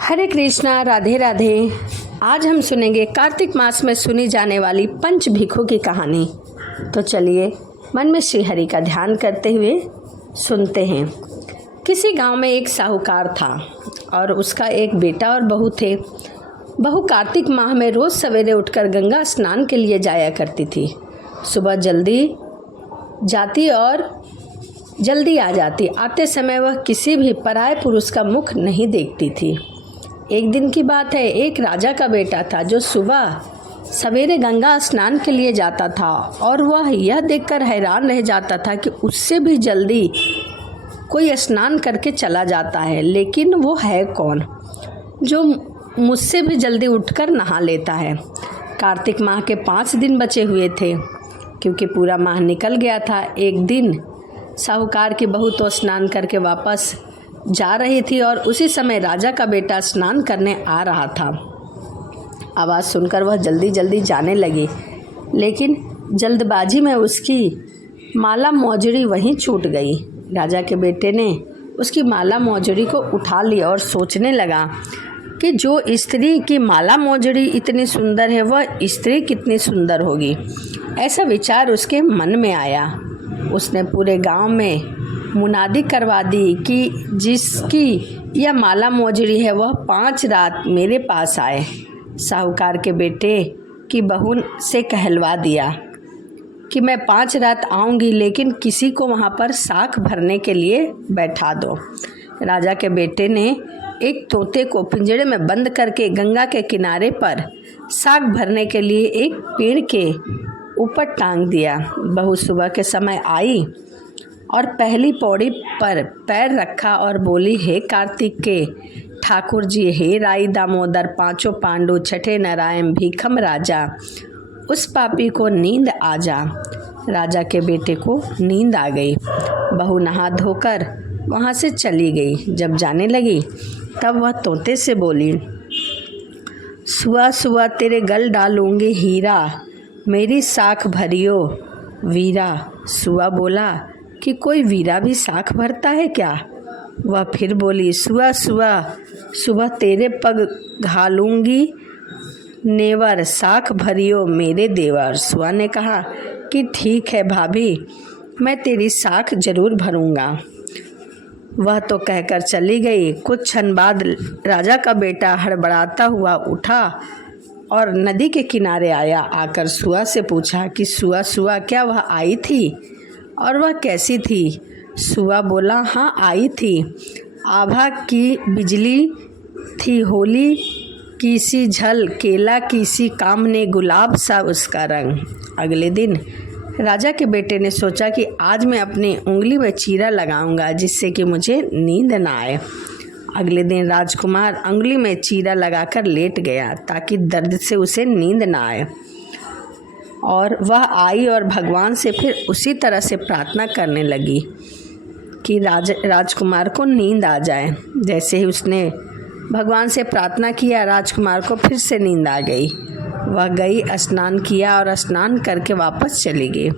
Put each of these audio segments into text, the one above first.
हरे कृष्णा, राधे राधे। आज हम सुनेंगे कार्तिक मास में सुनी जाने वाली पंच भिखों की कहानी। तो चलिए मन में श्री हरि का ध्यान करते हुए सुनते हैं। किसी गांव में एक साहूकार था और उसका एक बेटा और बहू थे। बहू कार्तिक माह में रोज सवेरे उठकर गंगा स्नान के लिए जाया करती थी। सुबह जल्दी जाती और जल्दी आ जाती। आते समय वह किसी भी पराये पुरुष का मुख नहीं देखती थी। एक दिन की बात है, एक राजा का बेटा था जो सुबह सवेरे गंगा स्नान के लिए जाता था और वह यह देखकर हैरान रह जाता था कि उससे भी जल्दी कोई स्नान करके चला जाता है, लेकिन वो है कौन जो मुझसे भी जल्दी उठकर नहा लेता है। कार्तिक माह के 5 दिन बचे हुए थे क्योंकि पूरा माह निकल गया था। एक दिन साहूकार की बहू तो स्नान करके वापस जा रही थी और उसी समय राजा का बेटा स्नान करने आ रहा था। आवाज़ सुनकर वह जल्दी जल्दी जाने लगी, लेकिन जल्दबाजी में उसकी माला मौजड़ी वहीं छूट गई। राजा के बेटे ने उसकी माला मौजड़ी को उठा लिया और सोचने लगा कि जो स्त्री की माला मौजड़ी इतनी सुंदर है, वह स्त्री कितनी सुंदर होगी। ऐसा विचार उसके मन में आया। उसने पूरे गांव में मुनादी करवा दी कि जिसकी यह माला मौजड़ी है वह 5 रात मेरे पास आए। साहूकार के बेटे की बहू से कहलवा दिया कि मैं 5 रात आऊँगी, लेकिन किसी को वहाँ पर साख भरने के लिए बैठा दो। राजा के बेटे ने एक तोते को पिंजरे में बंद करके गंगा के किनारे पर साख भरने के लिए एक पेड़ के ऊपर टांग दिया। बहू सुबह के समय आई और पहली पौड़ी पर पैर रखा और बोली, हे कार्तिक के ठाकुर जी, हे राई दामोदर, 5 पांडु, 6 नारायण, भीखम राजा, उस पापी को नींद आ जा। राजा के बेटे को नींद आ गई। बहू नहा धोकर वहाँ से चली गई। जब जाने लगी तब वह तोते से बोली, सुआ सुआ तेरे गल डालूंगी हीरा, मेरी साख भरियो वीरा। सुआ बोला कि कोई वीरा भी साख भरता है क्या? वह फिर बोली, सुआ सुआ सुबह तेरे पग घालूंगी नेवर, साख भरियो मेरे देवर। सुआ ने कहा कि ठीक है भाभी, मैं तेरी साख जरूर भरूंगा। वह तो कहकर चली गई। कुछ क्षण बाद राजा का बेटा हड़बड़ाता हुआ उठा और नदी के किनारे आया। आकर सुआ से पूछा कि सुआ सुआ क्या वह आई थी और वह कैसी थी? सुआ बोला, हाँ आई थी। आभा की बिजली थी, होली की सी झल, केला की सी कामने, गुलाब सा उसका रंग। अगले दिन राजा के बेटे ने सोचा कि आज मैं अपनी उंगली में चीरा लगाऊंगा जिससे कि मुझे नींद ना आए। अगले दिन राजकुमार उंगली में चीरा लगाकर लेट गया ताकि दर्द से उसे नींद ना आए। और वह आई और भगवान से फिर उसी तरह से प्रार्थना करने लगी कि राजकुमार को नींद आ जाए। जैसे ही उसने भगवान से प्रार्थना किया, राजकुमार को फिर से नींद आ गई। वह गई, स्नान किया और स्नान करके वापस चली गई।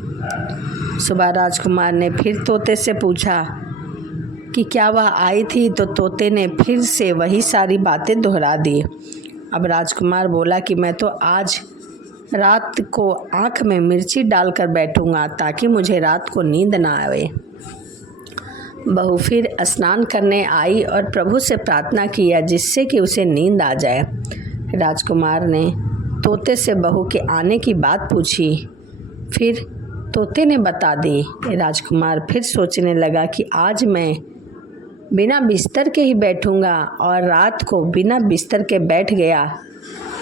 सुबह राजकुमार ने फिर तोते से पूछा कि क्या वह आई थी, तो तोते ने फिर से वही सारी बातें दोहरा दी। अब राजकुमार बोला कि मैं तो आज रात को आँख में मिर्ची डालकर बैठूंगा ताकि मुझे रात को नींद ना आए। बहू फिर स्नान करने आई और प्रभु से प्रार्थना किया जिससे कि उसे नींद आ जाए। राजकुमार ने तोते से बहू के आने की बात पूछी, फिर तोते ने बता दी। राजकुमार फिर सोचने लगा कि आज मैं बिना बिस्तर के ही बैठूंगा और रात को बिना बिस्तर के बैठ गया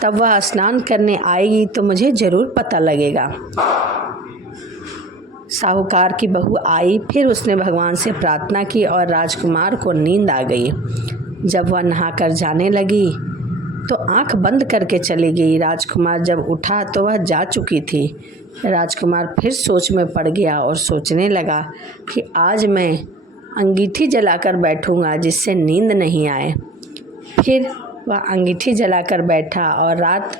तब वह स्नान करने आएगी तो मुझे ज़रूर पता लगेगा। साहूकार की बहू आई, फिर उसने भगवान से प्रार्थना की और राजकुमार को नींद आ गई। जब वह नहाकर जाने लगी तो आंख बंद करके चली गई। राजकुमार जब उठा तो वह जा चुकी थी। राजकुमार फिर सोच में पड़ गया और सोचने लगा कि आज मैं अंगीठी जलाकर बैठूंगा जिससे नींद नहीं आए। फिर वह अंगीठी जलाकर बैठा और रात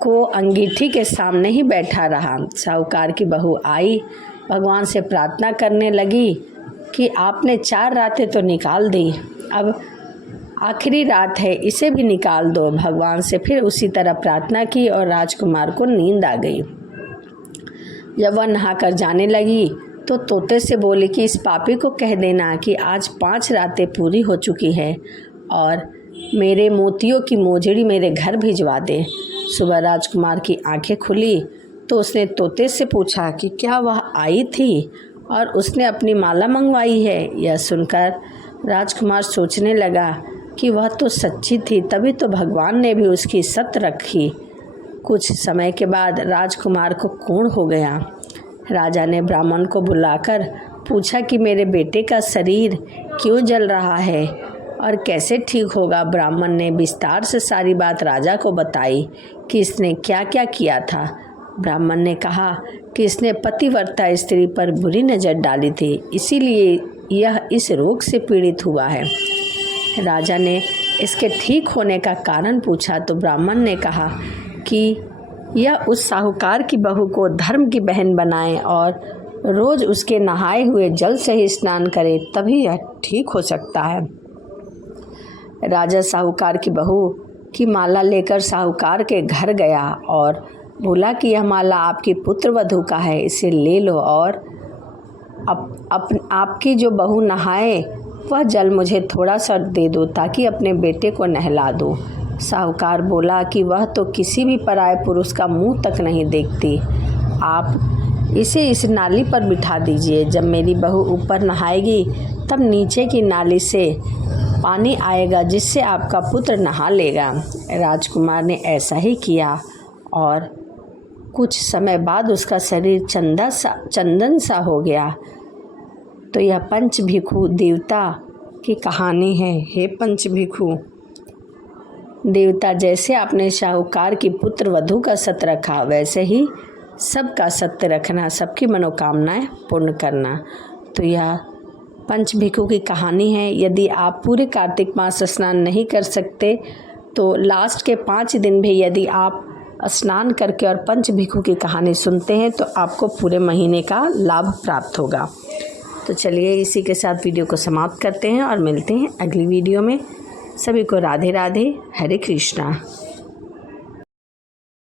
को अंगीठी के सामने ही बैठा रहा। साहूकार की बहू आई, भगवान से प्रार्थना करने लगी कि आपने 4 रातें तो निकाल दी, अब आखिरी रात है, इसे भी निकाल दो। भगवान से फिर उसी तरह प्रार्थना की और राजकुमार को नींद आ गई। जब वह नहाकर जाने लगी तो तोते से बोली कि इस पापी को कह देना कि आज 5 रातें पूरी हो चुकी है और मेरे मोतियों की मोजड़ी मेरे घर भिजवा दे। सुबह राजकुमार की आंखें खुली तो उसने तोते से पूछा कि क्या वह आई थी और उसने अपनी माला मंगवाई है। यह सुनकर राजकुमार सोचने लगा कि वह तो सच्ची थी, तभी तो भगवान ने भी उसकी सत रखी। कुछ समय के बाद राजकुमार को कोढ़ हो गया। राजा ने ब्राह्मण को बुलाकर पूछा कि मेरे बेटे का शरीर क्यों जल रहा है और कैसे ठीक होगा। ब्राह्मण ने विस्तार से सारी बात राजा को बताई कि इसने क्या क्या किया था। ब्राह्मण ने कहा कि इसने पतिव्रता स्त्री पर बुरी नज़र डाली थी, इसीलिए यह इस रोग से पीड़ित हुआ है। राजा ने इसके ठीक होने का कारण पूछा तो ब्राह्मण ने कहा कि यह उस साहूकार की बहू को धर्म की बहन बनाए और रोज़ उसके नहाए हुए जल से ही स्नान करे, तभी यह ठीक हो सकता है। राजा साहूकार की बहू की माला लेकर साहूकार के घर गया और बोला कि यह माला आपकी पुत्र वधू का है, इसे ले लो और आपकी जो बहू नहाए वह जल मुझे थोड़ा सा दे दो ताकि अपने बेटे को नहला दो। साहूकार बोला कि वह तो किसी भी पराये पुरुष का मुंह तक नहीं देखती, आप इसे इस नाली पर बिठा दीजिए। जब मेरी बहू ऊपर नहाएगी तब नीचे की नाली से पानी आएगा जिससे आपका पुत्र नहा लेगा। राजकुमार ने ऐसा ही किया और कुछ समय बाद उसका शरीर चंदन सा हो गया। तो यह पंच भिखु देवता की कहानी है। हे पंच भिखु, देवता जैसे आपने साहूकार की पुत्र वधू का सत्य रखा, वैसे ही सबका सत्य रखना, सबकी मनोकामनाएं पूर्ण करना। तो यह पंच भिखु की कहानी है। यदि आप पूरे कार्तिक मास स्नान नहीं कर सकते तो लास्ट के 5 दिन भी यदि आप स्नान करके और पंच भिखु की कहानी सुनते हैं तो आपको पूरे महीने का लाभ प्राप्त होगा। तो चलिए इसी के साथ वीडियो को समाप्त करते हैं और मिलते हैं अगली वीडियो में। सभी को राधे राधे, हरे कृष्णा।